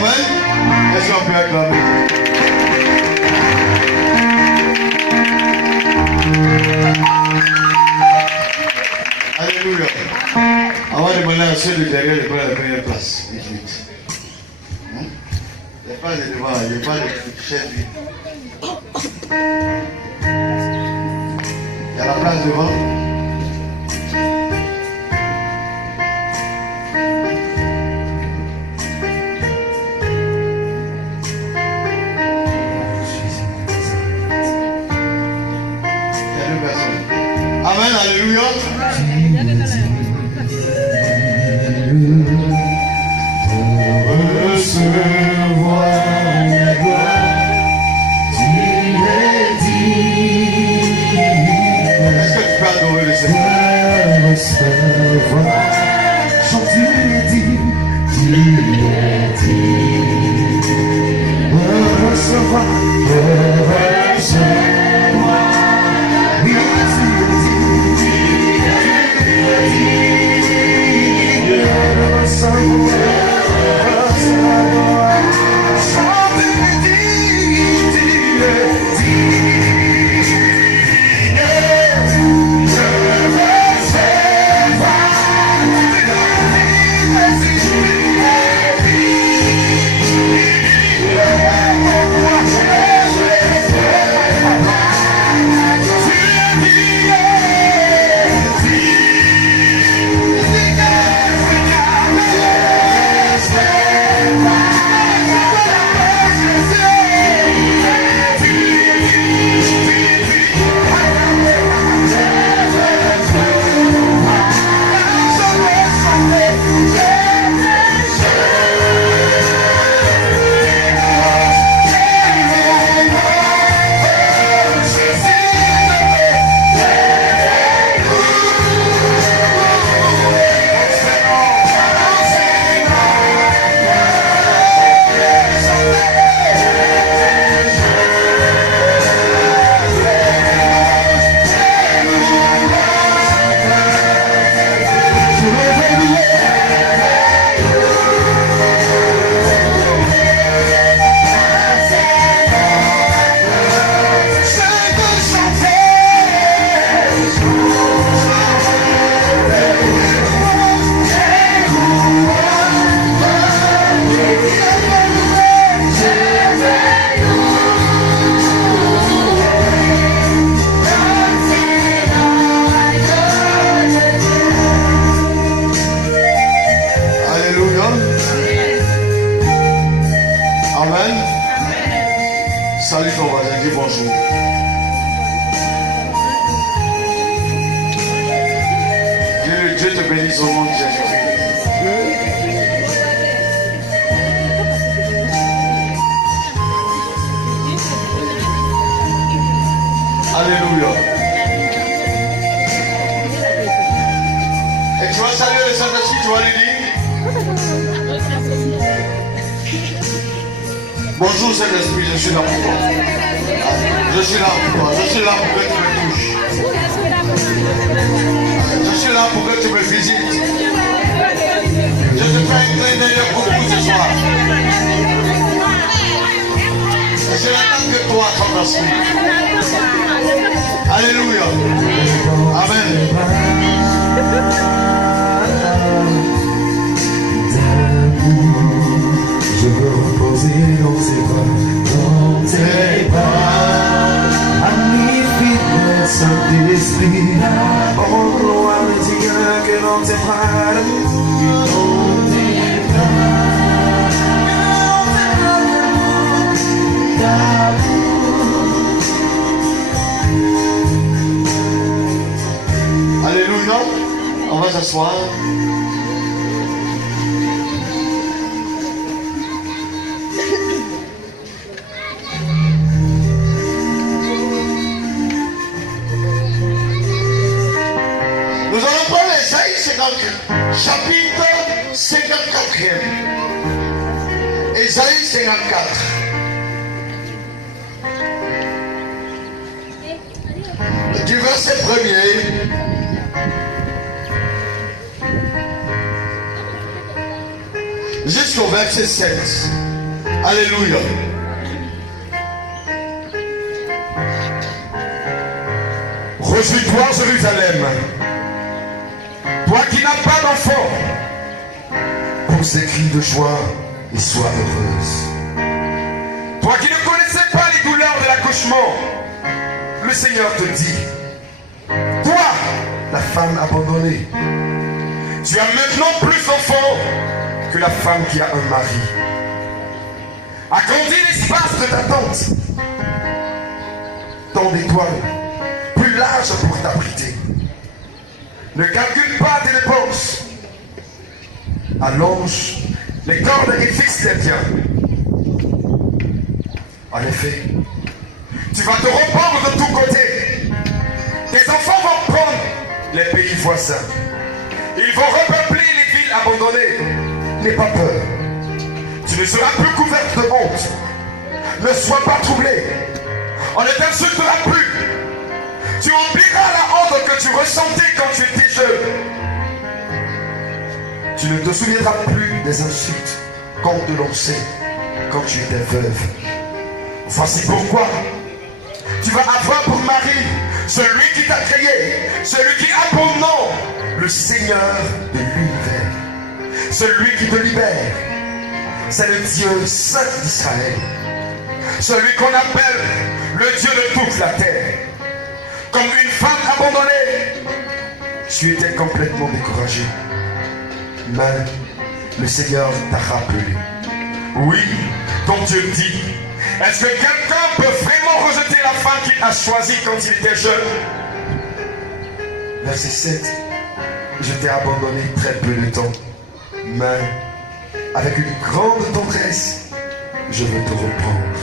Amen. Est-ce qu'on peut acclamer? Alléluia. Avant de demander à ceux de derrière de prendre la première place. Vite, vite. Il n'y a pas de devant, il n'y a pas de chaise vide. Il y a la place devant. Il y a deux personnes. Amen, alléluia. Recevoir la gloire, tu l'as dit. Est-ce que tu peux adorer le Seigneur? Recevoir, tu l'as dit, tu l'as dit. Recevoir, salut ton voisin, dis bonjour. Dieu te bénisse au nom de Jésus-Christ. Alléluia. Et tu vas saluer le Saint-Esprit, tu vas lui dire bonjour Saint-Esprit, je suis là pour toi. Je suis là pour toi. Je suis là pour que tu me touches. Je suis là pour que tu me visites. Je te fais un clin d'œil pour vous ce soir. Et je n'attends que toi, ton esprit. Alléluia. Amen. Je veux reposer dans tes bras, magnifique Saint-Esprit. Oh, gloire ne tient que dans tes bras, Alléluia. On va s'asseoir. Nous allons prendre Ésaïe 54, chapitre 54e. Ésaïe 54. Du verset 1er jusqu'au verset 7. Alléluia. Réjouis-toi, Jérusalem. Toi qui n'as pas d'enfant, pousse des cris de joie et sois heureuse. Toi qui ne connaissais pas les douleurs de l'accouchement, le Seigneur te dit, toi, la femme abandonnée, tu as maintenant plus d'enfants que la femme qui a un mari. Agrandis l'espace de ta tente. Tant d'étoiles, plus large pour t'abriter. Ne calcule pas tes dépenses. Allonge les cordes et fixe les tiens. En effet, tu vas te répandre de tous côtés. Tes enfants vont prendre les pays voisins. Ils vont repeupler les villes abandonnées. N'aie pas peur. Tu ne seras plus couverte de honte. Ne sois pas troublé. On ne t'insultera plus. Tu oublieras la honte que tu ressentais quand tu étais jeune. Tu ne te souviendras plus des insultes qu'on te lançait quand tu étais veuve. Voici pourquoi tu vas avoir pour mari celui qui t'a créé, celui qui a pour nom le Seigneur de l'univers, celui qui te libère. C'est le Dieu saint d'Israël, celui qu'on appelle le Dieu de toute la terre. Comme une femme abandonnée, tu étais complètement découragé. Mais le Seigneur t'a rappelé. Oui, ton Dieu dit, est-ce que quelqu'un peut vraiment rejeter la femme qu'il a choisie quand il était jeune? Verset 7. Je t'ai abandonné très peu de temps, mais avec une grande tendresse, je veux te reprendre.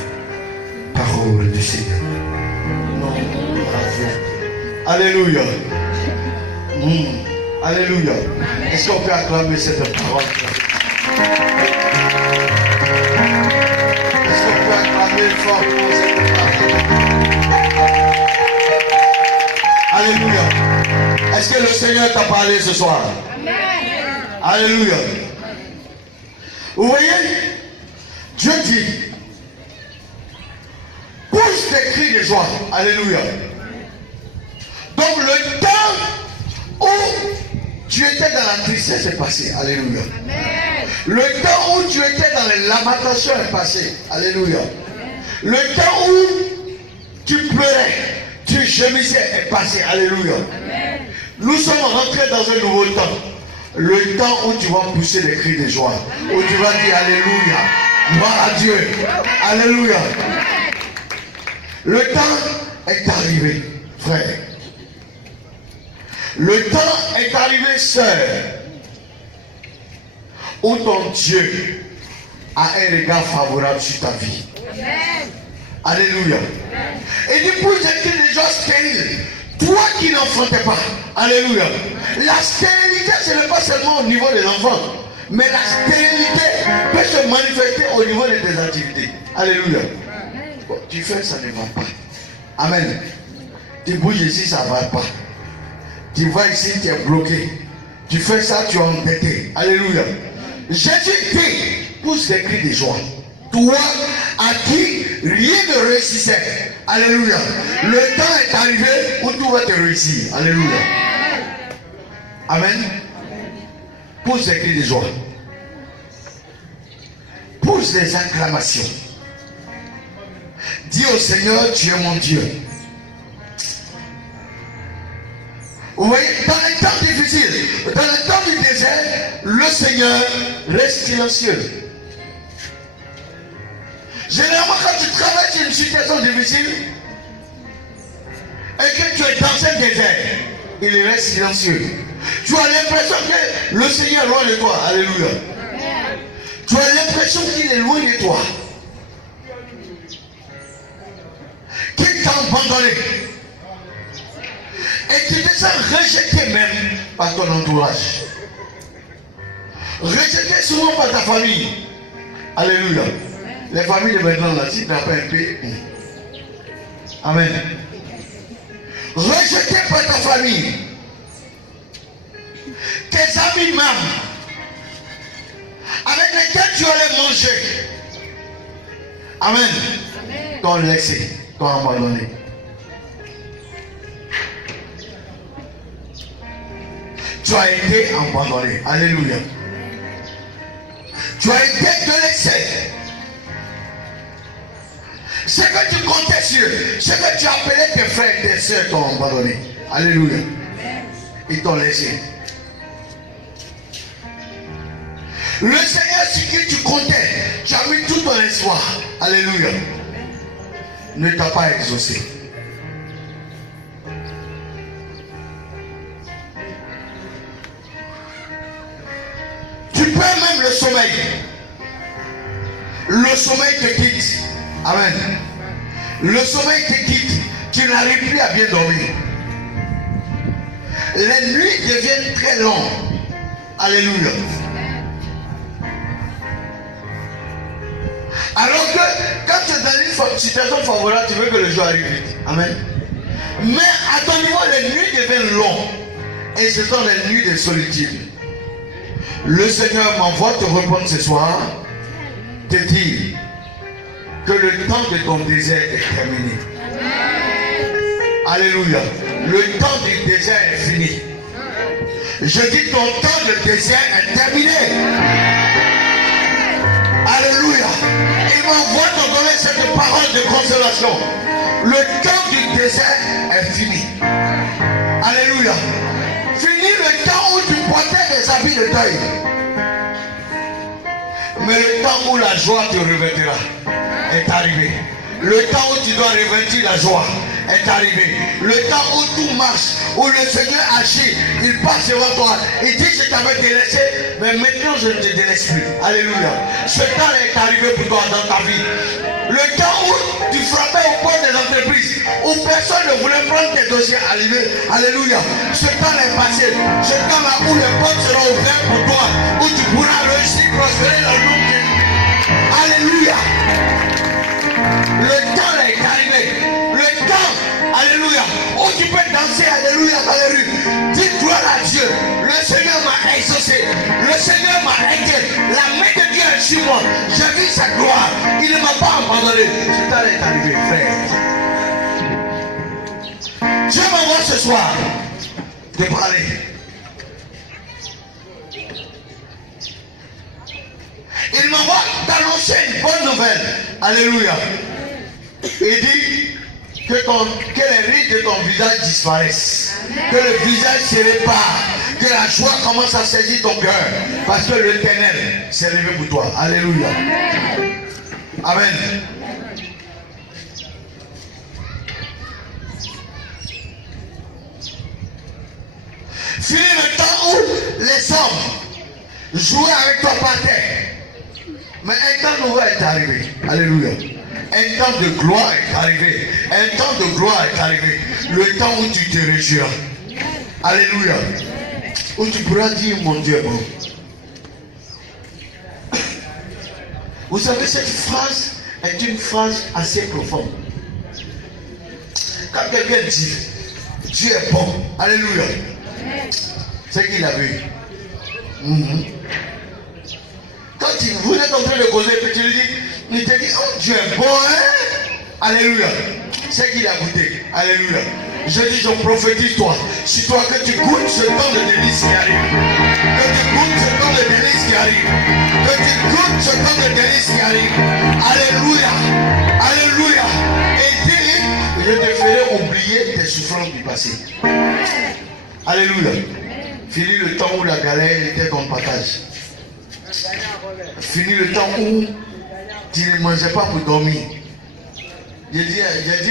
Parole du Seigneur. Alléluia. Alléluia. Est-ce qu'on peut acclamer cette parole? Est-ce qu'on peut acclamer fortement cette parole? Alléluia. Est-ce que le Seigneur t'a parlé ce soir? Amen. Alléluia. Vous voyez, Dieu dit, pousse des cris de joie. Alléluia. Donc le temps où tu étais dans la tristesse est passé. Alléluia. Amen. Le temps où tu étais dans les lamentations est passé. Alléluia. Amen. Le temps où tu pleurais, tu gémissais est passé. Alléluia. Amen. Nous sommes rentrés dans un nouveau temps. Le temps où tu vas pousser des cris de joie. Amen. Où tu vas dire Alléluia. Gloire à Dieu. Alléluia. Amen. Le temps est arrivé, frère. Le temps est arrivé, sœur, où ton Dieu a un regard favorable sur ta vie. Amen. Alléluia. Amen. Et du coup, j'étais déjà stérile. Toi qui n'enfantais pas. Alléluia. La stérilité, ce n'est pas seulement au niveau des enfants, mais la stérilité peut se manifester au niveau de tes activités. Alléluia. Bon, tu fais, ça ne va pas. Amen. Tu bouges ici, ça ne va pas. Tu vois ici, tu es bloqué. Tu fais ça, tu es endetté. Alléluia. Jésus dit, pousse des cris de joie. Toi à qui rien ne réussissait. Alléluia. Le temps est arrivé où tout va te réussir. Alléluia. Amen. Pousse des cris de joie. Pousse des acclamations. Dis au Seigneur, tu es mon Dieu. Vous voyez, dans les temps difficiles, dans le temps du désert, le Seigneur reste silencieux. Généralement, quand tu travailles sur une situation difficile et que tu es dans ce désert, il reste silencieux. Tu as l'impression que le Seigneur est loin de toi. Alléluia. Tu as l'impression qu'il est loin de toi. Qu'il t'a abandonné. Et tu te sens rejeté même par ton entourage. Rejeté souvent par ta famille. Alléluia. Les familles de maintenant, là, si tu n'as pas un peu. Amen. Rejeté par ta famille. Tes amis même, avec lesquels tu allais manger. Amen. T'ont laissé, t'ont abandonné. Tu as été abandonné. Alléluia. Tu as été délaissé. Ce que tu comptais sur, ce que tu appelais tes frères et tes soeurs t'ont abandonné. Alléluia. Ils t'ont laissé. Le Seigneur sur qui tu comptais, tu as mis tout ton espoir. Alléluia. Ne t'a pas exaucé. Tu perds même le sommeil. Le sommeil te quitte. Amen. Le sommeil te quitte. Tu n'arrives plus à bien dormir. Les nuits deviennent très longues. Alléluia. Alors que quand tu es dans une situation favorable, tu veux que le jour arrive vite. Amen. Mais à ton niveau, les nuits deviennent longues. Et ce sont les nuits de solitude. Le Seigneur m'envoie te répondre ce soir, te dire que le temps de ton désert est terminé. Alléluia. Le temps du désert est fini. Je dis ton temps de désert est terminé. Alléluia. Il m'envoie te donner cette parole de consolation. Le temps du désert est fini. Alléluia. Fini le temps où tu portais des habits de deuil. Mais le temps où la joie te revêtira est arrivé. Le temps où tu dois revêtir la joie est arrivé. Le temps où tout marche, où le Seigneur agit, il passe devant toi. Il dit, je t'avais délaissé, mais maintenant je ne te délaisse plus. Alléluia. Ce temps est arrivé pour toi dans ta vie. Le temps où tu frappais aux portes des entreprises, où personne ne voulait prendre tes dossiers. Alléluia. Ce temps est passé. Ce temps-là où les portes seront ouvertes pour toi, où tu pourras réussir, prospérer dans le nom de Jésus. Alléluia. Le temps est arrivé. Le temps, alléluia, où tu peux danser, alléluia, dans les rues. Dis gloire à Dieu. Le Seigneur m'a exaucé. Le Seigneur m'a aidé. La main de Dieu est sur moi. J'ai vu sa gloire. Il ne m'a pas abandonné. Ce temps est arrivé, frère. Dieu m'envoie ce soir de parler. Il m'envoie d'annoncer une bonne nouvelle. Alléluia. Il dit que les rides de ton visage disparaissent. Que le visage se répare. Que la joie commence à saisir ton cœur. Parce que l'Éternel s'est levé pour toi. Alléluia. Amen. Fini le temps où les hommes jouaient avec toi par terre. Mais un temps nouveau est arrivé. Alléluia. Un temps de gloire est arrivé. Un temps de gloire est arrivé. Le temps où tu te réjouiras. Alléluia. Où tu pourras dire, mon Dieu, bon. Vous savez, cette phrase est une phrase assez profonde. Quand quelqu'un dit, Dieu est bon. Alléluia. C'est qu'il a vu. Quand vous êtes en train de causer, tu lui dis, il te dit, oh Dieu est bon, hein? Alléluia. C'est qu'il a goûté. Alléluia. Je dis, je prophétise toi. Si toi que tu goûtes ce temps de délice qui arrive. Que tu goûtes ce temps de délice qui arrive. Que tu goûtes ce temps de délice qui arrive. Alléluia. Alléluia. Et dis, je te ferai oublier tes souffrances du passé. Alléluia. Fini le temps où la galère était ton partage. Fini le temps où tu ne mangeais pas pour dormir. J'ai dit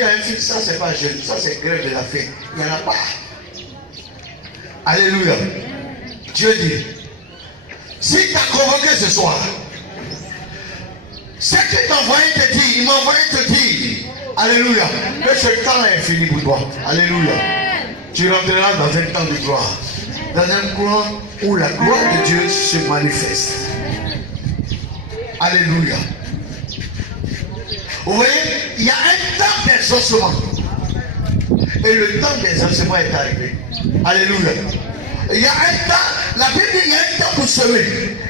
à un fils, ça c'est pas jeune, ça c'est grève de la faim. Il n'y en a pas. Alléluia. Dieu dit, si tu as convoqué ce soir, ce qu'il t'a envoyé te dire, il m'a envoyé te dire, alléluia, que ce temps est fini pour toi. Alléluia. Tu rentreras dans un temps de gloire. Dans un coin où la gloire de Dieu se manifeste. Alléluia. Vous voyez, il y a un temps d'exaucement. Et le temps d'exaucement est arrivé. Alléluia. Il y a un temps, la Bible dit il y a un temps pour semer.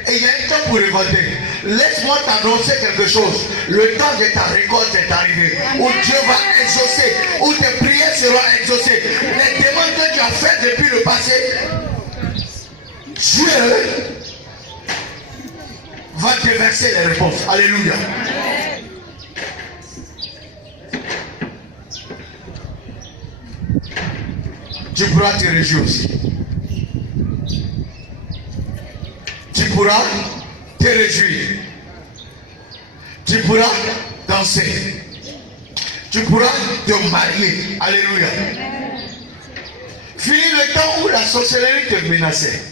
Et il y a un temps pour révolter. laisse-moi t'annoncer quelque chose. Le temps de ta récolte est arrivé. Où Dieu va exaucer. Où tes prières seront exaucées. Les demandes que tu as faites depuis le passé, Dieu va te verser les réponses. Alléluia. Tu pourras te réjouir aussi. Tu pourras te réjouir. Tu pourras danser. Tu pourras te marier. Alléluia. Fini le temps où la sorcellerie te menaçait.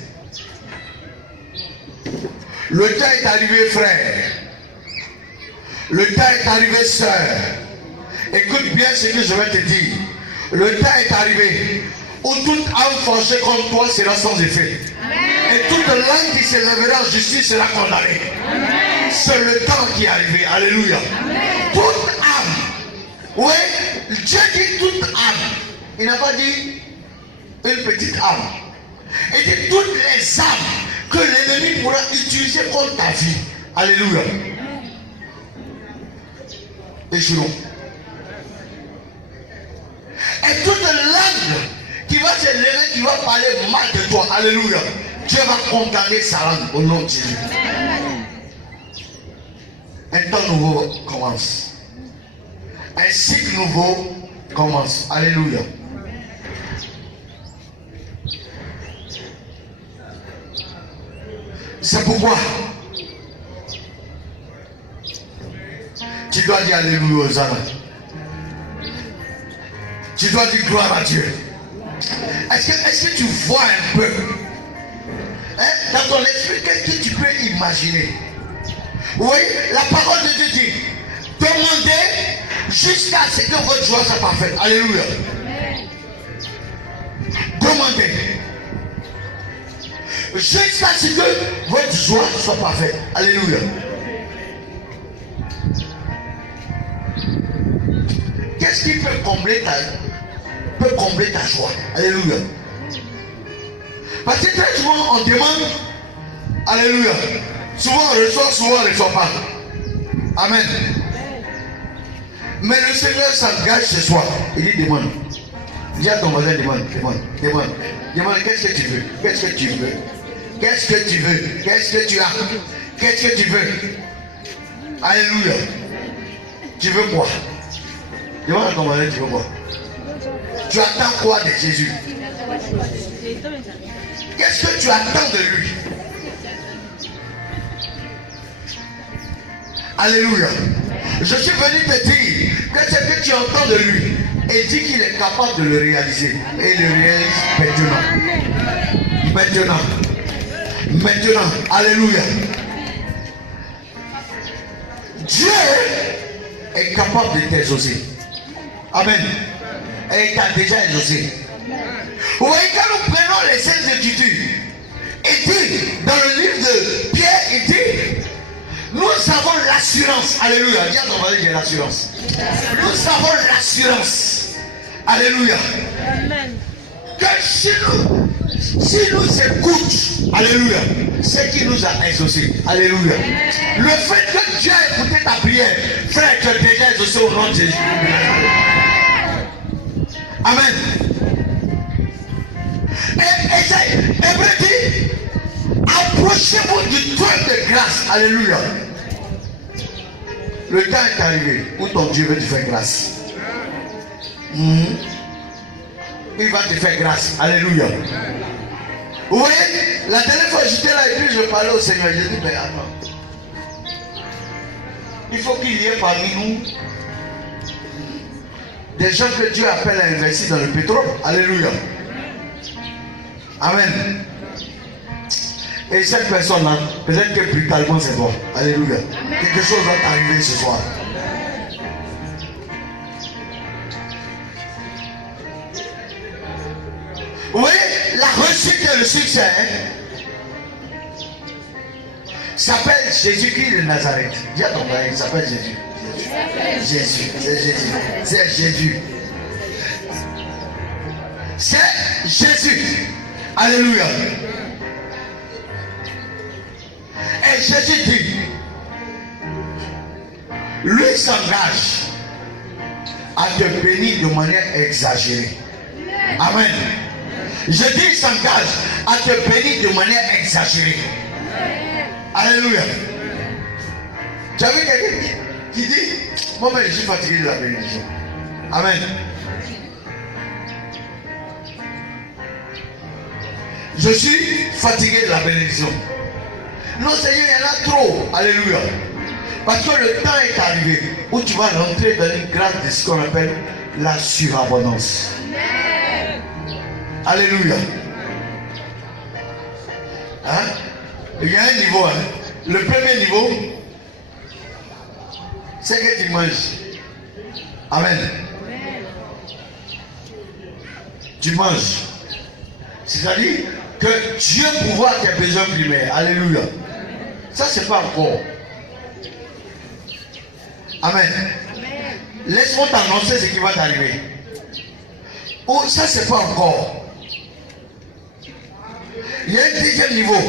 Le temps est arrivé, frère. Le temps est arrivé, sœur. Écoute bien ce que je vais te dire. Le temps est arrivé où toute âme forgée contre toi sera sans effet. Amen. Et toute langue qui se lèvera en justice sera condamnée. C'est le temps qui est arrivé. Alléluia. Amen. Toute âme. Oui, Dieu dit toute âme. Il n'a pas dit une petite âme. Il dit toutes les âmes que l'ennemi pourra utiliser contre ta vie. Alléluia. Échelon. Et toute langue qui va se lever, qui va parler mal de toi, alléluia, Dieu va condamner sa langue au nom de Jésus. Un temps nouveau commence. Un cycle nouveau commence. Alléluia. C'est pourquoi tu dois dire alléluia aux âmes. Tu dois dire gloire à Dieu. Est-ce que tu vois un peu, hein, dans ton esprit, qu'est-ce que tu peux imaginer? Oui, la parole de Dieu dit, demandez jusqu'à ce que votre joie soit parfaite. Alléluia. Demandez jusqu'à ce que votre joie soit parfaite. Alléluia. Qu'est-ce qui peut combler ta joie? Alléluia. Parce que très souvent on demande, alléluia. Souvent on reçoit, souvent on ne reçoit pas. Amen. Mais le Seigneur s'engage ce soir. Il dit demande. Dis à ton voisin, demande. Demande, qu'est-ce que tu veux? Qu'est-ce que tu veux? Qu'est-ce que tu veux? Qu'est-ce que tu as? Qu'est-ce que tu veux? Alléluia. Tu veux quoi? Demande à ton voisin, tu veux quoi? Tu attends quoi de Jésus? Qu'est-ce que tu attends de lui? Alléluia. Je suis venu te dire que ce que tu entends de lui, et dit qu'il est capable de le réaliser. Et il le réalise maintenant. Maintenant. Alléluia. Dieu est capable de t'exaucer. Amen. Et il t'a déjà exaucé. Vous voyez, quand nous prenons les Saintes Écritures, il dit, dans le livre de Pierre, il dit, nous avons l'assurance. Alléluia. Dis à ton mari, j'ai l'assurance. Nous avons l'assurance. Alléluia. Amen. Que si nous écoute, alléluia, c'est qui nous a exaucés. Alléluia. Le fait que Dieu a écouté ta prière, frère, tu es déjà exaucé au nom de Jésus. Amen. Et Hébreu dit, approchez-vous du trône de grâce. Alléluia. Le temps est arrivé où ton Dieu veut te faire grâce. Il va te faire grâce. Alléluia. Vous voyez, la dernière fois j'étais là et puis je parlais au Seigneur. Je dis, mais attends, il faut qu'il y ait parmi nous des gens que Dieu appelle à investir dans le pétrole. Alléluia. Amen. Et cette personne-là, peut-être que brutalement c'est bon. Alléluia. Quelque chose va t'arriver ce soir. Vous voyez, la réussite et le succès s'appelle Jésus-Christ de Nazareth. Dis à ton père, il s'appelle Jésus. Jésus, c'est Jésus. C'est Jésus. C'est Jésus. Alléluia. Et Jésus dit, il s'engage à te bénir de manière exagérée. Amen. Je dis, il s'engage à te bénir de manière exagérée. Alléluia. Tu as vu quelqu'un qui dit, moi je suis fatigué de la bénédiction. Amen. Je suis fatigué de la bénédiction. Non Seigneur, il y en a trop. Alléluia. Parce que le temps est arrivé où tu vas rentrer dans une grâce de ce qu'on appelle la surabondance. Alléluia. Hein? Il y a un niveau. Hein? Le premier niveau, c'est que tu manges. Amen. Tu manges. C'est-à-dire que Dieu pourvoit tes besoins primaires. Alléluia. Ça, c'est pas encore. Amen. Laisse-moi t'annoncer ce qui va t'arriver. Oh, ça, c'est pas encore. Il y a un deuxième niveau.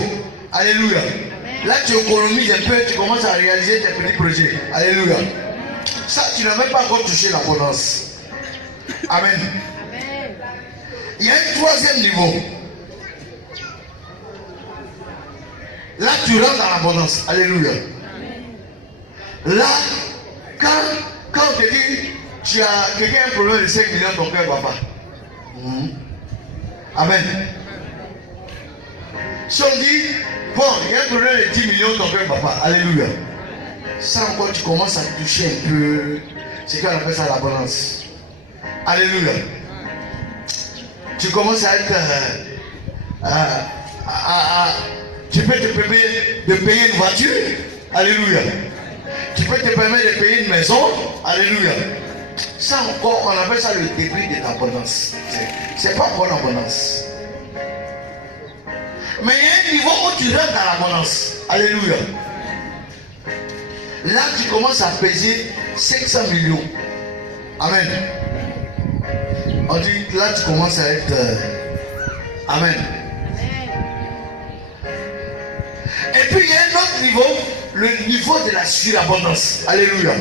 Alléluia. Là, tu économises un peu, tu commences à réaliser tes petits projets. Alléluia. Ça, tu n'as même pas encore touché l'abondance. Amen. Il y a un troisième niveau. Là, tu rentres dans l'abondance. Alléluia. Là, quand on te dit, tu as quelqu'un un problème de 5 millions, ton cœur va pas. Amen. Si on dit, bon, il y a un problème de 10 millions, ton cœur va pas. Alléluia. Ça encore, tu commences à toucher un peu. C'est qu'on appelle ça l'abondance. Alléluia. Tu commences à être tu peux te permettre de payer une voiture. Alléluia. Tu peux te permettre de payer une maison. Alléluia. Ça encore, on appelle ça le début de l'abondance. C'est pas encore l'abondance. Mais il y a un niveau où tu rentres dans l'abondance. Alléluia. Là, tu commences à peser 500 millions. Amen. On dit, là, tu commences à être... Amen. Et puis, il y a un autre niveau, le niveau de la surabondance. Alléluia.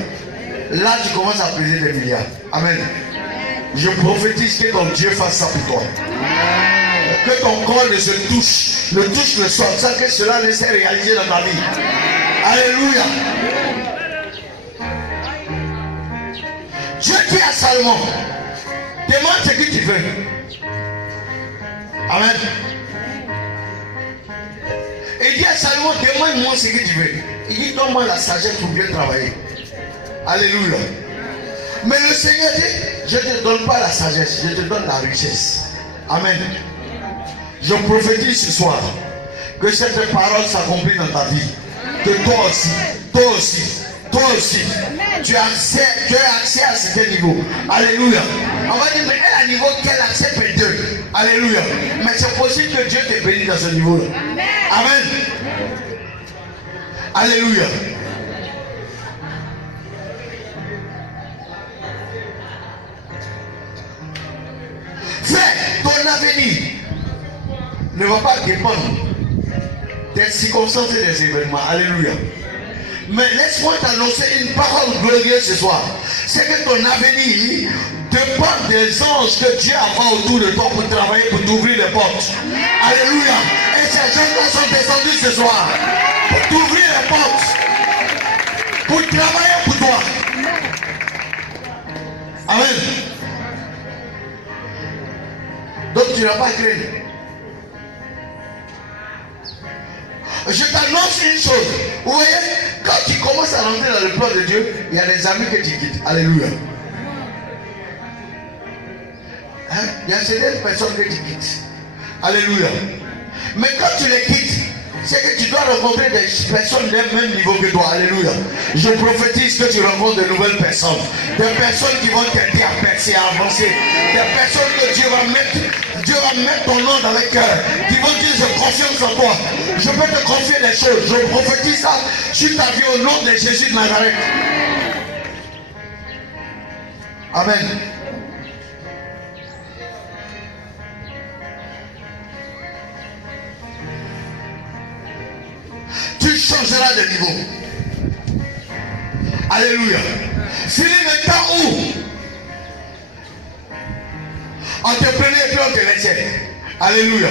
Là, tu commences à peser des milliards. Amen. Je prophétise que ton Dieu fasse ça pour toi. Que ton corps ne se touche, ne touche le sol, sans que cela ne s'est réalisé dans ta vie. Alléluia. Dieu dit à Salomon, demande ce que tu veux. Amen. Il dit à Salomon, demande-moi ce que tu veux. Il dit, donne-moi la sagesse pour bien travailler. Alléluia. Mais le Seigneur dit, je ne te donne pas la sagesse, je te donne la richesse. Amen. Je prophétise ce soir que cette parole s'accomplit dans ta vie. Que toi aussi, tu as accès à ce niveau. Alléluia. On va dire, mais elle a un niveau qu'elle accepte Dieu. Alléluia. Mais c'est possible que Dieu te bénisse dans ce niveau-là. Amen. Alléluia. Frère, ton avenir ne va pas dépendre des circonstances et des événements. Alléluia. Mais laisse-moi t'annoncer une parole glorieuse ce soir. C'est que ton avenir dépend des anges que Dieu a autour de toi pour travailler, pour t'ouvrir les portes. Alléluia. Et ces gens-là sont descendus ce soir pour t'ouvrir les portes, pour travailler pour toi. Amen. Donc tu n'as pas craindre. Je t'annonce une chose. Vous voyez, quand tu commences à rentrer dans le plan de Dieu, il y a des amis que tu quittes. Alléluia. Hein? Il y a certaines personnes que tu quittes. Alléluia. Mais quand tu les quittes, c'est que tu dois rencontrer des personnes d'un même niveau que toi. Alléluia. Je prophétise que tu rencontres de nouvelles personnes. Des personnes qui vont t'aider à percer, à avancer. Des personnes que Dieu va mettre ton nom dans le cœur. Qui vont dire, j'ai confiance en toi. Je peux te confier des choses. Je prophétise ça sur ta vie au nom de Jésus de Nazareth. Amen. Tu changeras de niveau. Alléluia. Fini le temps où on te prenait et puis on te laissait. Alléluia.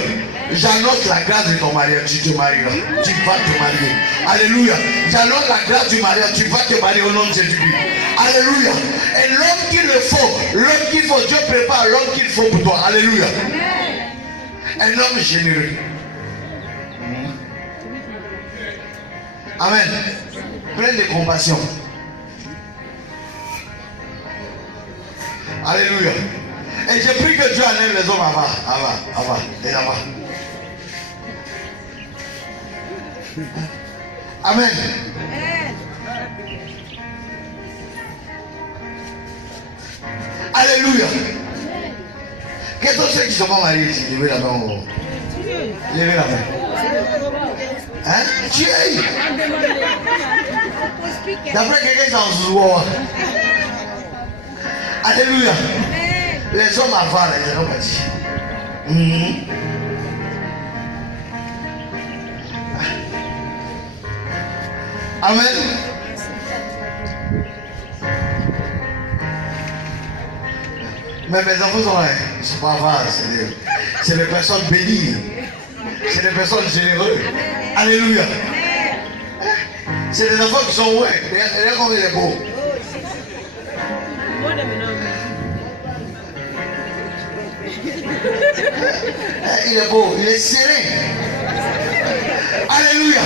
J'annonce la grâce de ton mariage, tu te marieras. Tu vas te marier. Alléluia. J'annonce la grâce du mariage, tu vas te marier au nom de Jésus-Christ. Alléluia. Et l'homme qu'il le faut, l'homme qu'il faut, Dieu prépare l'homme qu'il faut pour toi. Alléluia. Un homme généreux. Amen. Plein de compassion. Alléluia. Et j'ai pris que Dieu enlève les hommes avant et là-bas. Amen. Alléluia. Quels sont ceux qui ne sont pas mariés ici? Levez la main. Levez la main. Hein? Dieu. D'après quelqu'un qui est en joie. Alléluia. Les hommes avant, les hommes pas dit. Amen. Mais mes enfants sont là. Ils ne sont pas avares. C'est des personnes bénies. C'est des personnes généreuses. Alléluia. C'est des enfants qui sont ouais. Regarde comme il est beau. Il est beau, il est serré. Alléluia.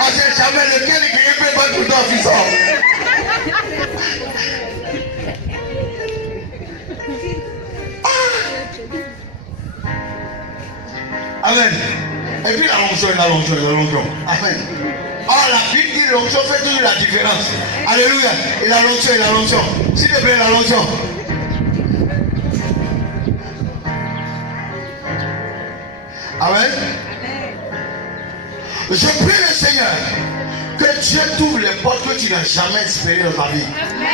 On ne sait jamais lequel est peut battre tout le temps, fils. Amen. Et puis la l'onction. Amen. Oh, la Bible dit l'onction fait toujours la différence. Alléluia. Et la l'onction. S'il te plaît, la l'onction. Amen. Je prie le Seigneur que Dieu t'ouvre les portes que tu n'as jamais espérées dans ta vie. Amen.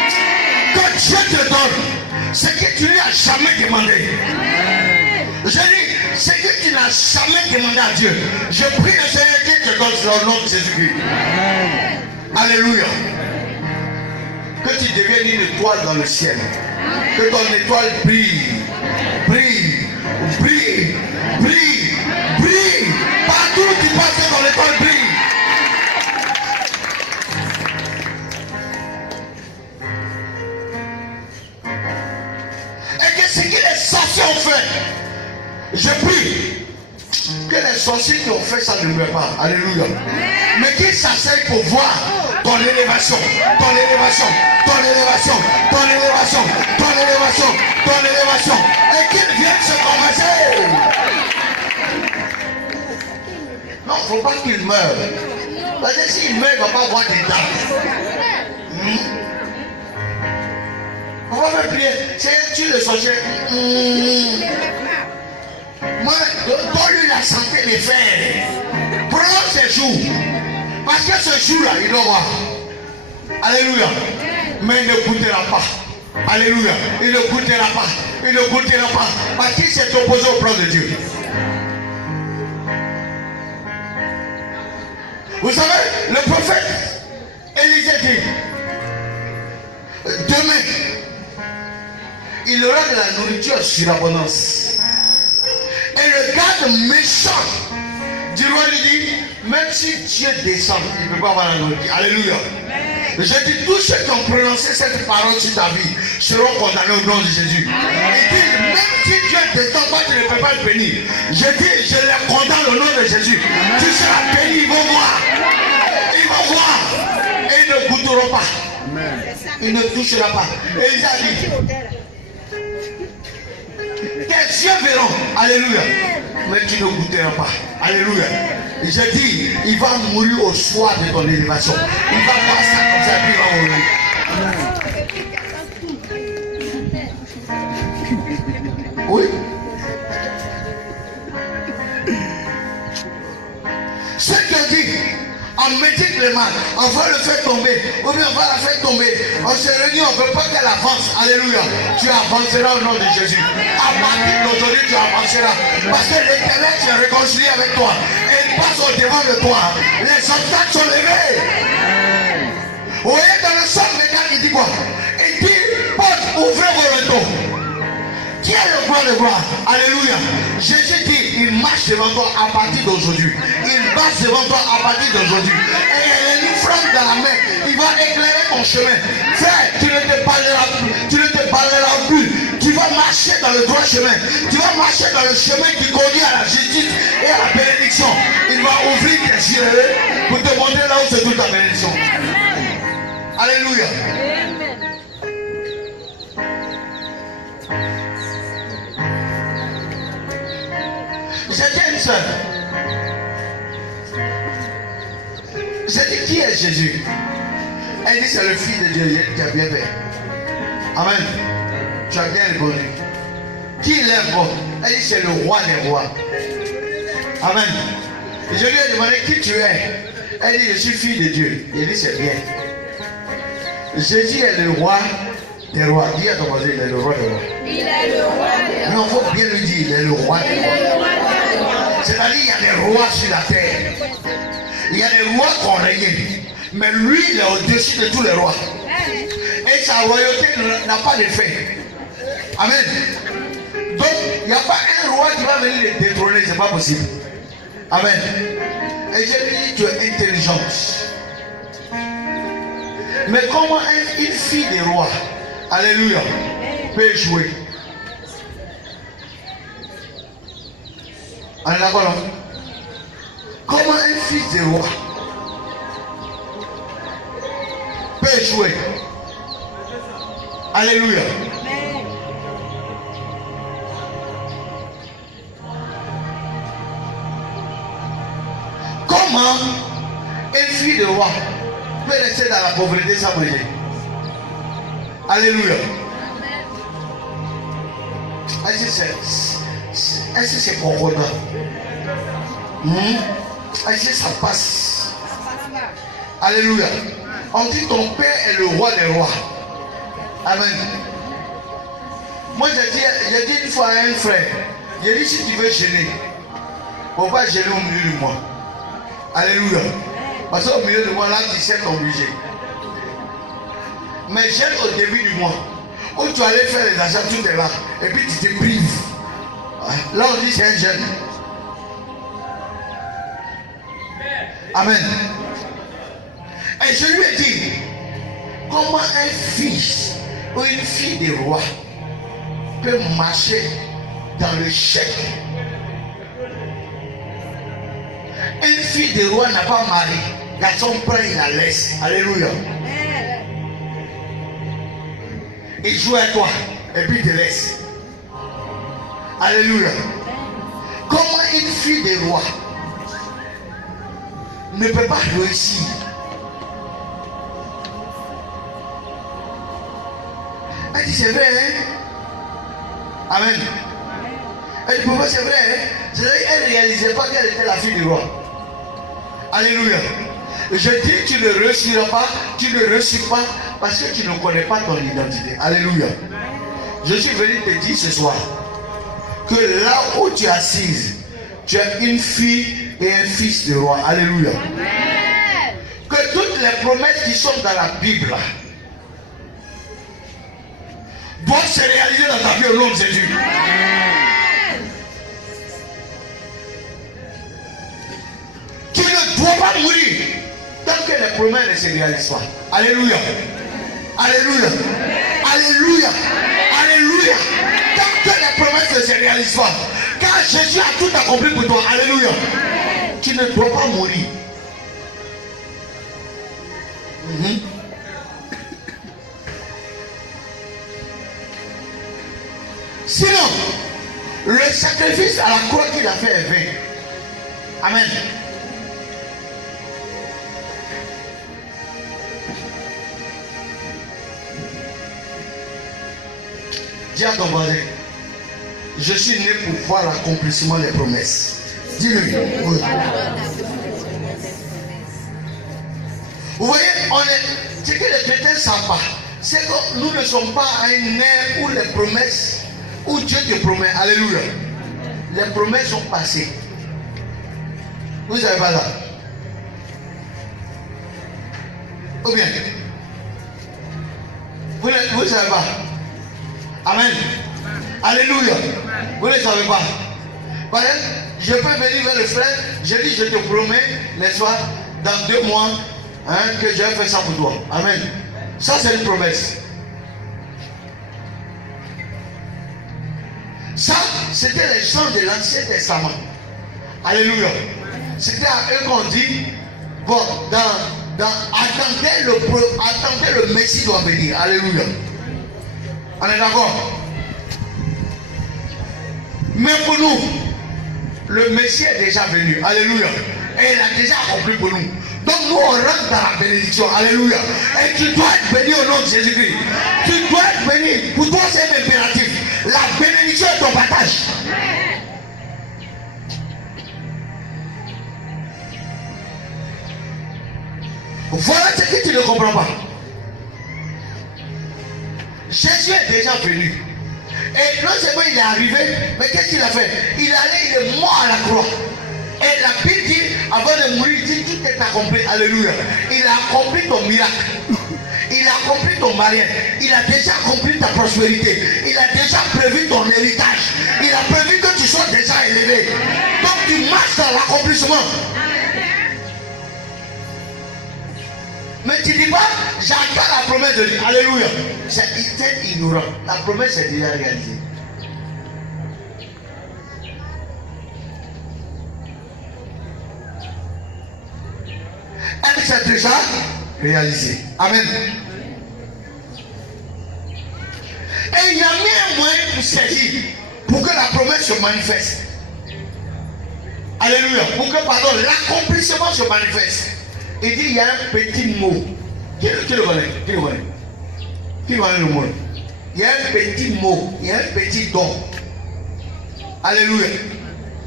Que Dieu te donne ce que tu lui as jamais demandé. Je dis, ce que tu n'as jamais demandé à Dieu. Je prie le Seigneur qu'il te donne dans le nom de Jésus-Christ. Alléluia. Que tu deviennes une étoile dans le ciel. Que ton étoile brille. Brille. Partout où tu passes, que ton étoile brille. Et que ce que les sorciers ont fait, je prie que les sorciers qui ont fait ça ne meurent pas. Alléluia. Mais qu'ils s'asseyent pour voir ton élévation. Et qu'ils viennent se converser. Non, il ne faut pas qu'il meure. Parce que s'il meurt, il ne va pas avoir des dents. On va faire prier. C'est tu le sorcier. Moi, donne-lui la santé des fers. Prends ces jours. Parce que ce jour-là, il doit voir. Alléluia. Mais il ne goûtera pas. Alléluia. Il ne goûtera pas. Parce qu'il s'est opposé au plan de Dieu. Vous savez, le prophète Élisée dit, demain, il aura de la nourriture sur abondance. Et le garde méchant du roi lui dit, même si Dieu descend, il ne peut pas avoir la nourriture. Alléluia. Je dis, tous ceux qui ont prononcé cette parole sur ta vie seront condamnés au nom de Jésus. Il dit, même si Dieu descend, toi tu ne peux pas le bénir. Je dis, je les condamne au nom de Jésus. Tu seras béni, ils vont voir. Et ils ne goûteront pas. Ils ne toucheront pas. Et il a dit, tes yeux verront. Alléluia. Mais tu ne goûteras pas. Alléluia. Je dis, il va mourir au soir de ton élévation. Il va voir ça comme ça, puis il va mourir. Oui. Ce que dit, on médite le mal, on va le faire tomber, ou bien on va la faire tomber. On se réunit, on ne veut pas qu'elle avance. Alléluia. Tu avanceras au nom de Jésus. À partir d'aujourd'hui, tu avanceras. Parce que l'Éternel s'est réconcilié avec toi. Et il passe au devant de toi. Les obstacles sont levés. Vous voyez dans le Somme 24, il dit quoi? Il dit, porte, ouvrez vos rideaux. Qui est le roi de gloire? Alléluia. Jésus dit, il marche devant toi à partir d'aujourd'hui. Il marche devant toi à partir d'aujourd'hui. Et il y a une flamme dans la main. Il va éclairer ton chemin. Frère, tu ne te balayeras plus. Tu vas marcher dans le droit chemin. Tu vas marcher dans le chemin qui conduit à la justice et à la bénédiction. Il va ouvrir tes yeux pour te montrer là où se trouve ta bénédiction. Alléluia. J'étais une soeur. J'ai dit, qui est Jésus? Elle dit, c'est le Fils de Dieu. Tu as bien fait. Amen. Tu as bien répondu. Qui il est bon? Elle dit, c'est le roi des rois. Amen. Et je lui ai demandé qui tu es. Elle dit, je suis fille de Dieu. Il dit, c'est bien. Jésus est le roi des rois. Dis à ton voisin, il est le roi des rois. Il est le roi des rois. Non, il faut bien lui dire, il est le roi des rois. C'est-à-dire, il y a des rois sur la terre. Il y a des rois qui ont régné. Mais lui, il est au-dessus de tous les rois. Et sa royauté n'a pas de fin. Amen. Donc, il n'y a pas un roi qui va venir le détrôner. Ce n'est pas possible. Amen. Et j'ai dit, tu es intelligente. Mais comment une fille des rois, alléluia, peut échouer? On est d'accord, non? Comment un fils de roi peut échouer? Alléluia. Comment une fille de roi peut rester dans la pauvreté sans manger? Alléluia. Est-ce que c'est concordant? Est-ce que ça passe? Alléluia. On dit ton père est le roi des rois. Amen. Moi j'ai dit une fois à un frère, j'ai dit si tu veux gêner, on va gêner au milieu de moi. Alléluia. Parce qu'au milieu de moi là tu sais ton budget. Mais gêne au début du mois, où tu allais faire les achats, tout est là, et puis tu te prives. Là on dit c'est un jeûne. Amen. Et je lui ai dit, comment un fils ou une fille de roi peut marcher dans le chèque? Une fille de roi n'a pas mari. Garçon prend, il la laisse. Alléluia. Il joue à toi et puis il te laisse. Alléluia. Comment une fille de roi ne peut pas réussir? Elle dit c'est vrai, hein? Amen. Elle dit pourquoi c'est vrai, hein? Elle ne réalisait pas qu'elle était la fille du roi. Alléluia. Je dis tu ne réussiras pas, tu ne réussis pas parce que tu ne connais pas ton identité. Alléluia. Je suis venu te dire ce soir que là où tu es assise, tu es une fille et un fils de roi. Alléluia. Amen. Que toutes les promesses qui sont dans la Bible doivent se réaliser dans ta vie au nom de Jésus. Amen. Tu ne dois pas mourir tant que les promesses ne se réalisent pas. Alléluia. Alléluia. Alléluia. Alléluia. Tant que les promesses ne se réalisent pas. Car Jésus a tout accompli pour toi. Alléluia. Tu ne dois pas mourir. Sinon, le sacrifice à la croix qu'il a fait est vain. Amen. Dis à ton voisin, je suis né pour voir l'accomplissement des promesses. Dis-lui. Oui. Vous voyez, ce que les chrétiens ne savent pas, c'est que nous ne sommes pas à une ère où les promesses, où Dieu te promet. Alléluia. Les promesses sont passées. Vous ne savez pas ça? Ou bien, Vous ne savez pas. Amen. Alléluia. Vous ne savez pas. Par exemple, je peux venir vers le frère. Je dis, je te promets, n'est-ce pas, dans 2 mois, hein, que je vais faire ça pour toi. Amen. Ça, c'est une promesse. Ça, c'était les gens de l'Ancien Testament. Alléluia. C'était à eux qu'on dit, bon, attendez le Messie doit venir. Alléluia. On est d'accord? Mais pour nous, le Messie est déjà venu. Alléluia. Et il a déjà accompli pour nous. Donc nous, on rentre dans la bénédiction. Alléluia. Et tu dois être béni au nom de Jésus-Christ. Tu dois être béni. Pour toi, c'est un impératif. La bénédiction est ton partage. Voilà ce que tu ne comprends pas. Jésus est déjà venu. Et non seulement il est arrivé, mais qu'est-ce qu'il a fait? Il est mort à la croix. Et la Bible dit, avant de mourir, il dit, tout est accompli. Alléluia. Il a accompli ton miracle. Il a accompli ton mariage. Il a déjà accompli ta prospérité. Il a déjà prévu ton héritage. Il a prévu que tu sois déjà élevé. Donc tu marches dans l'accomplissement. Mais tu dis pas, j'attends la promesse de Dieu. Alléluia. Il était ignorant. La promesse est déjà réalisée. Elle s'est déjà réalisée. Amen. Et il y a mis un moyen pour saisir, pour que la promesse se manifeste. Alléluia. Pour que, pardon, l'accomplissement se manifeste. Il dit, il y a un petit mot. Qui le connaît? Qui le connaît? Qui connaît le mot? Il y a un petit mot. Il y a un petit don. Alléluia.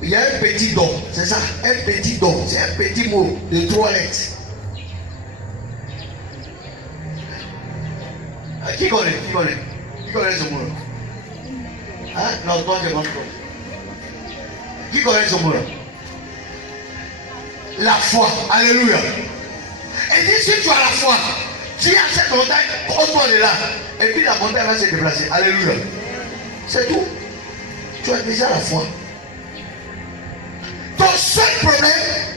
Il y a un petit don. C'est ça. Un petit don. C'est un petit mot de 3 lettres. Qui connaît? Qui connaît? Qui connaît ce mot? Hein? Non, toi, c'est bon. Qui connaît ce mot? La foi. Alléluia. Et dit, si tu as la foi, tu as cette montagne, pose-toi de là. Et puis la montagne va se déplacer. Alléluia. C'est tout. Tu as déjà la foi. Ton seul problème,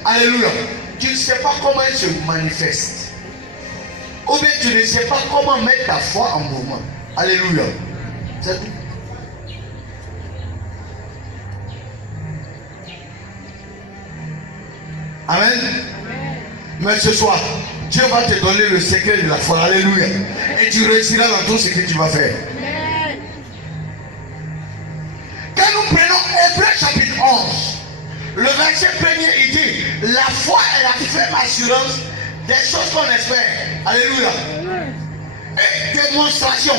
alléluia, tu ne sais pas comment elle se manifeste. Ou bien tu ne sais pas comment mettre ta foi en mouvement. Alléluia. C'est tout. Amen. Mais ce soir, Dieu va te donner le secret de la foi. Alléluia. Et tu réussiras dans tout ce que tu vas faire. Quand nous prenons Hébreux chapitre 11, le verset 1er, il dit, la foi est la ferme assurance des choses qu'on espère. Alléluia. Et démonstration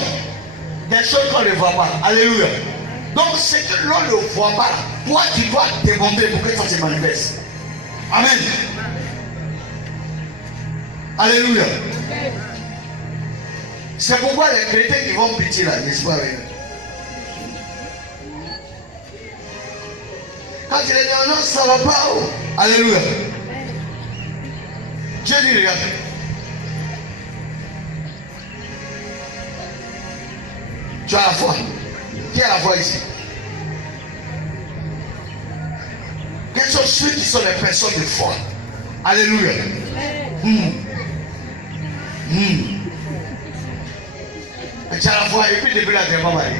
des choses qu'on ne voit pas. Alléluia. Donc ce que l'on ne voit pas, toi tu dois démontrer pour que ça se manifeste. Amen. Alléluia. C'est pourquoi les chrétiens qui vont pitié là, n'est-ce pas? Quand il est dit non, ça va pas. Oh. Alléluia. Dieu dit, regarde. Tu as la foi. Qui a la foi ici? Quels sont ceux qui sont les personnes de foi? Alléluia. Tu as la foi et puis depuis là, tu n'es pas marié.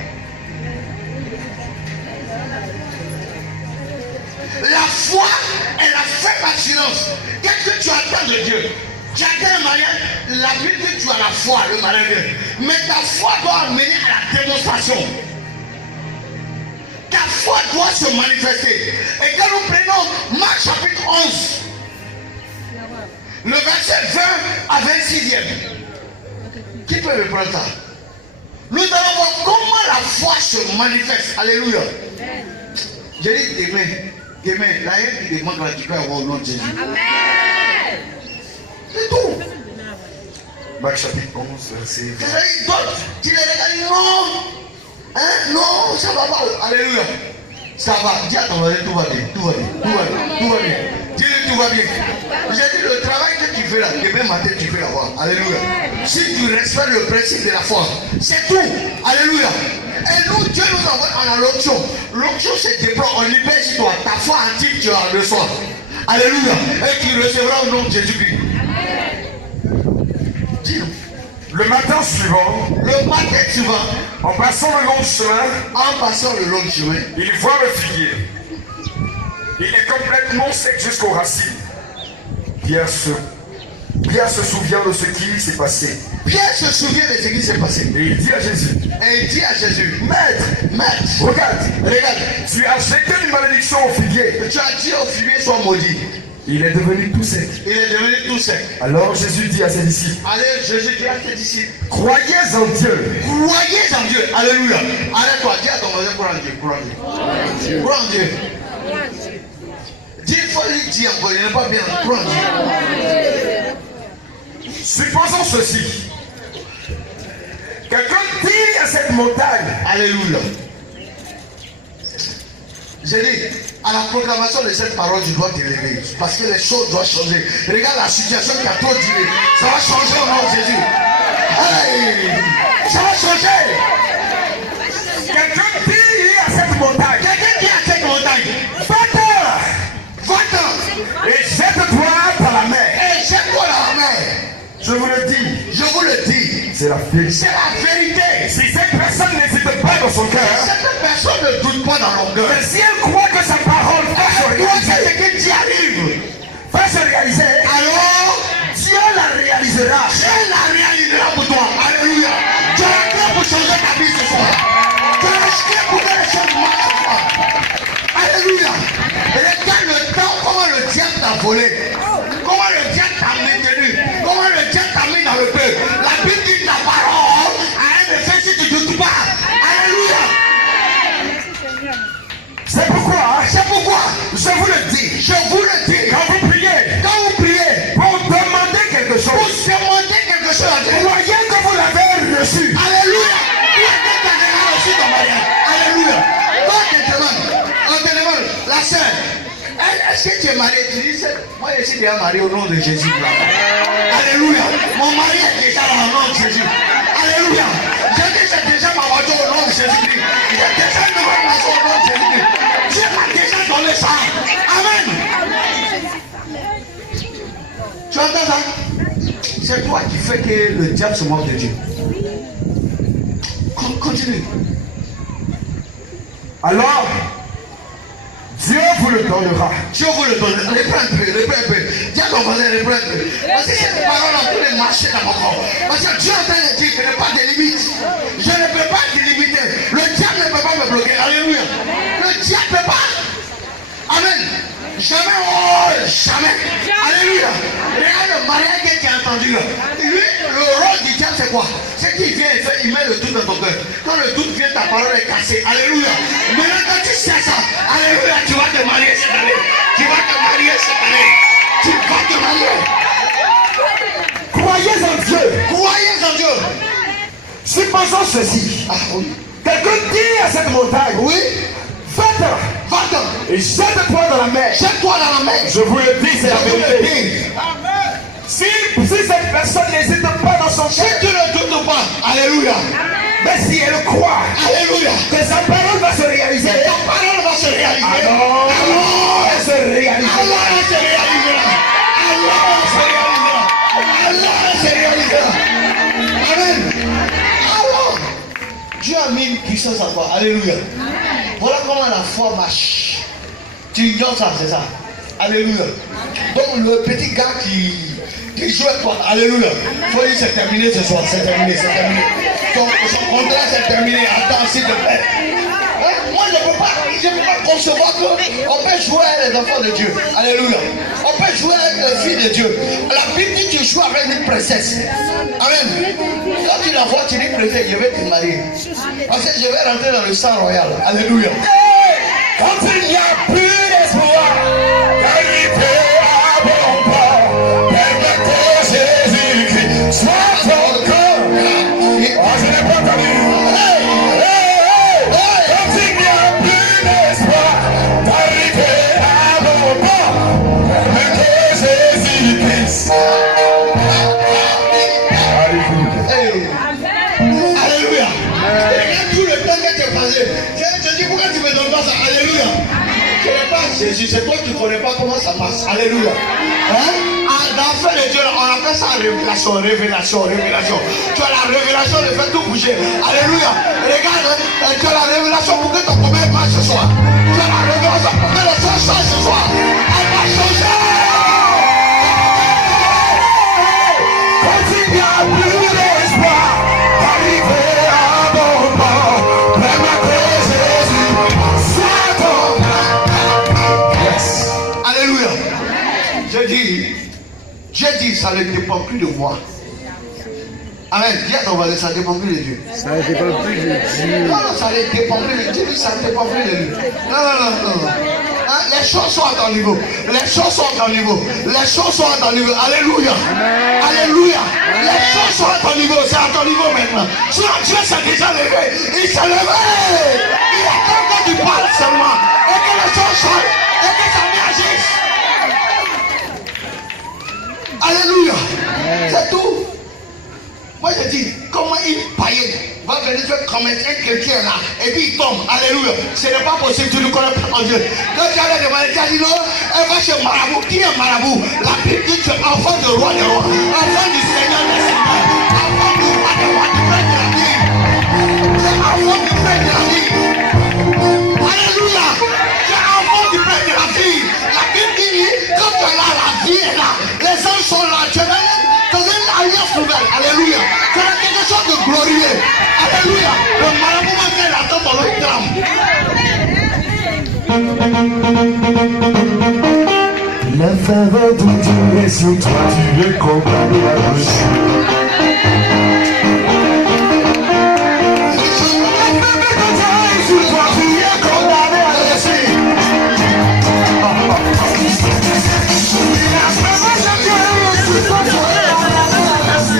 La foi est la ferme assurance. Qu'est-ce que tu attends de Dieu? Tu attends un mariage, la Bible dit que tu as la foi, le mariage vient. Mais ta foi doit amener à la démonstration. Ta foi doit se manifester. Et quand nous prenons Marc chapitre 11, le verset 20 à 26e, qui peut me prendre ça? Nous allons voir comment la foi se manifeste. Alléluia. J'ai dit demain, la haine qui demande la qui peut avoir au nom de Jésus. Amen. C'est tout. Marc chapitre 11, verset 20. D'autres, tu les regardes, non. Hein? Non, ça va pas. Alléluia. Ça va. Dis à ton mari, tout va bien. Tout va bien. Tout va bien. Tout va bien. Dis-lui tout va bien. J'ai dit le travail que tu fais là, demain matin tu peux l'avoir. Alléluia. Si tu respectes le principe de la foi, c'est tout. Alléluia. Et nous, Dieu nous envoie en l'onction. L'onction c'est déploie, on libère sur toi. Ta foi antique, tu la reçois. Alléluia. Et tu recevras au nom de Jésus-Christ. Dis-nous. Le matin suivant, en passant le long chemin, il voit le figuier. Il est complètement sec jusqu'aux racines. Pierre se souvient de ce qui s'est passé. Pierre se souvient de ce qui s'est passé. Et il dit à Jésus, Maître, regarde, tu as jeté une malédiction au figuier. Tu as dit au figuier, sois maudit. Il est devenu tout sec. Alors Jésus dit à ses disciples, croyez en Dieu. Alléluia. Arrête-toi, dis à ton voisin, crois en Dieu. Crois en Dieu. Dis, il faut lui dire encore, il n'est pas bien. Crois en Dieu. Supposons ceci. Quelqu'un dit à cette montagne, alléluia. J'ai dit, à la proclamation de cette parole, tu dois te lever. Parce que les choses doivent changer. Regarde la situation qui a trop duré. Ça va changer au nom de Jésus. Hey, ça va changer. Quelqu'un dit à cette montagne, va-t'en et jette-toi dans la mer. Je vous le dis, c'est la vérité. Si cette personne n'hésite pas dans son cœur, cette personne ne doute pas dans son cœur, mais si elle croit que sa parole va se réaliser, alors Dieu la réalisera. Pour toi. Alléluia. Tu es prêt pour changer ta vie ce soir. Tu es prêt pour que les choses marchent ce soir. Alléluia. Regarde le temps, comment le diable t'a volé. Comment le diable t'a maintenu. Comment le diable t'a mis dans le feu. La Bible dit ta parole a un effet si tu ne doutes pas. Alléluia. C'est pourquoi je vous le dis. Quand vous priez, pour demander quelque chose, croyez que vous l'avez reçu. Alléluia. Alléluia. On te demande, la sœur, est-ce que tu es mariée? Tu dis, moi je suis déjà marié au nom de Jésus. Alléluia. Mon mari est déjà dans le nom de Jésus. Alléluia. Je dis, j'ai déjà ma voiture au nom de Jésus-Christ. J'ai déjà une nouvelle maison au nom de Jésus-Christ. Dieu m'a déjà donné ça. Amen. Tu entends ça? C'est toi qui fais que le diable se moque de Dieu. Continue. Alors, Dieu vous le donnera. Reprends un peu. Dis à ton voisin, reprends un peu. Parce que cette parole a tous les marchés dans mon corps. Parce que Dieu est en train de dire qu'il n'y a pas de limite. Je ne peux pas te limiter. Le diable ne peut pas me bloquer. Alléluia. Le diable ne peut pas. Amen. Jamais, oh, jamais. Alléluia. Regarde le mariage que tu as entendu là. Lui, le rôle du diable, c'est quoi? C'est qu'il vient et il met le doute dans ton cœur. Quand le doute vient, ta parole est cassée. Alléluia. Maintenant, quand tu sais ça, alléluia, tu vas te marier cette année. Tu vas te marier. Croyez en Dieu. Supposons ceci. Ah oui. Quelqu'un dit à cette montagne, Oui. Va-t'en et jette-toi dans la mer. Je vous le dis, c'est la vérité. Si cette personne n'hésite pas dans son cœur, Si tu ne doutes pas, alléluia. mais si elle croit, Alléluia. que sa parole va se réaliser, Ta parole va se réaliser. alors elle se réalisera. Allah se réalisera. Amen. Alors, Dieu a mis une puissance en toi. Alléluia. Voilà comment la foi marche. Tu ignores ça, c'est ça. Alléluia. Donc le petit gars qui joue avec toi, alléluia. Il faut dire c'est terminé ce soir, c'est terminé. Son contrat c'est terminé. Attends s'il te plaît. Moi je ne peux pas concevoir qu'on peut jouer avec les enfants de Dieu. Alléluia. On peut jouer avec les filles de Dieu. La Bible dit que tu joues avec une princesse. Amen. Quand tu la vois, tu dis princesse, je vais te marier. Parce que je vais rentrer dans le sang royal. Alléluia. Quand il n'y a plus d'espoir, arrivez à bon port, permets que Jésus-Christ soit ton corps. Oh, je n'ai pas entendu. Quand il n'y a plus d'espoir, arrivez à bon port, pourquoi tu ne me donnes pas ça? Alléluia. Tu n'es pas Jésus, c'est toi qui ne connais pas comment ça passe. Alléluia. Hein? Dans le fait de Dieu, on appelle ça révélation, révélation, révélation. Tu as la révélation de faire tout bouger. Alléluia. Regarde, tu as la révélation pour que ton commerce marche ce soir. Tu as la révélation pour que les choses changent ce soir. Elle va changer. Continue à brûler l'espoir. Arriver à bon port. Même après Jésus. Sois ton âme. Yes. Alléluia. J'ai dit, ça ne dépend plus de moi. Amen. Dis à ton voisin, ça ne dépend plus de Dieu. Ça ne dépend plus de Dieu. Non, ça ne dépend plus de Dieu. Ça ne dépend plus de lui. Non. Hein? Les choses sont à ton niveau. Les choses sont à ton niveau. Les choses sont à ton niveau. Alléluia. Alléluia. Les choses sont à ton niveau. C'est à ton niveau maintenant. Dieu s'est déjà levé. Il s'est levé. Il attend que tu parles seulement. Et que les choses changent. Et que ça réagisse. Alléluia. C'est tout. Moi je dis, comment une païenne va venir faire commettre un chrétien là et puis il tombe. Alléluia. Ce n'est pas possible, tu ne connais pas ton Dieu. Quand tu allais demander, tu as dit non, elle va chez Marabout. Qui est Marabout? La Bible dit que tu es enfant du roi des rois, enfant du Seigneur des seigneurs, enfant du roi des rois, du frère de la vie. C'est enfant du frère de la vie. Alléluia. Tu es enfant du frère de la vie. La Bible dit, quand tu es là, la vie est là. Les anges sont là. Tu es là. Dans une alliance nouvelle. Alléluia. Tu as quelque chose de glorieux. Alléluia. Le marabout va faire la tombe dans le drame. La faveur de Dieu est sur toi, tu es condamné à reçu. La faveur de Dieu est sur toi, tu es condamné à reçu. La faveur de Dieu est sur toi, tu es condamné à reçu.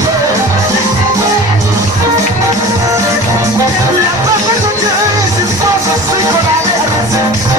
La faveur de Dieu est sur toi, je suis condamné à reçu.